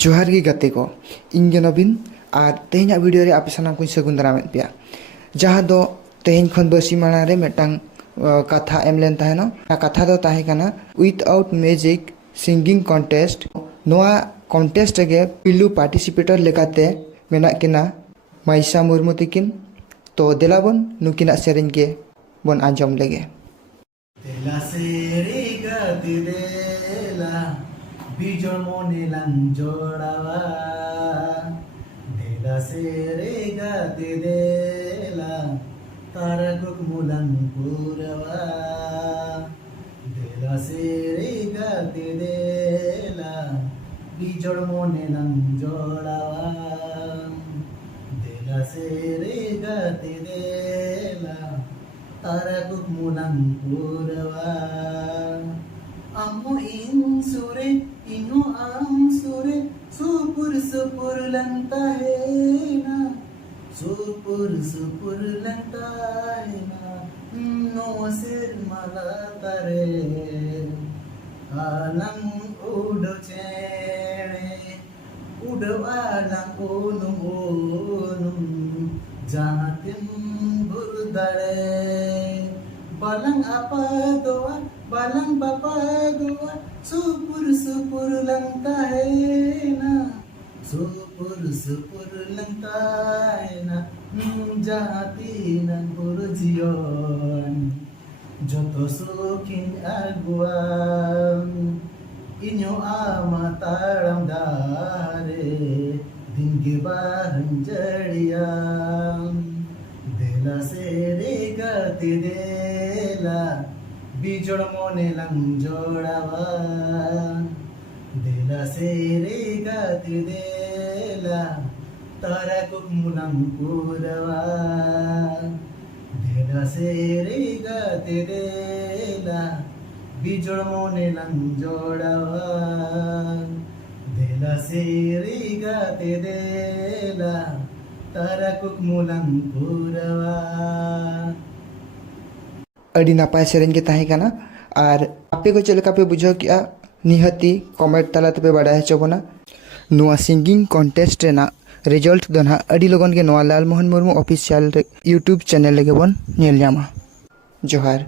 जोहार गी गाते को इन नवीन और तेहना वीडियो रे आपे सानाम को सगुन दाराम पे जहाँ दो तेहन खन बसी माना रे मेटांग कथा एमलेन ताहेनो कथा दो ताहे काना विदाउट मैजिक सिंगिंग कॉन्टेस्ट नोआ कॉन्टेस्ट गे पिलु पार्टिसिपेटर लेकाते मेना किना माइसा मुर्मू तिकिन तो देलाबन नुकिना सेरेंज के बन आंजम लेगे Bijol mone lang jodawa Dela serega dela Tarakuk mulang purawa Dela serega dela Bijol mone lang jodawa Dela serega dela Tarakuk mulang purawa Amo insure ino amsure supur lanta hai na supur lanta hai na no sir mala tare alang udo chene udo alang unum jatim burdare balang apa doa balang bapa doa supur lanta hai na supur lanta hai na jati nan burjion joto sukin aguam inyo amataram dare dinge bahanjadiyam dela serega dela Bijol mone lang jodawa Dela serega dela Tarakuk mulang purawa Dela serega dela Bijol mone lang jodawa Dela serega dela Tarakuk mulang purawa अड़ी नापाय सेरेंज के ताहे काना और आपे को चलका पे बुझो कि निहती कमेंट तला पे बाडा चबना नुआ सिंगिंग कॉन्टेस्ट रेना रिजल्ट दो ना अड़ी लगन के नुआ Lalmohan Murmu official YouTube channel लेगे बन नेल जामा जोहार।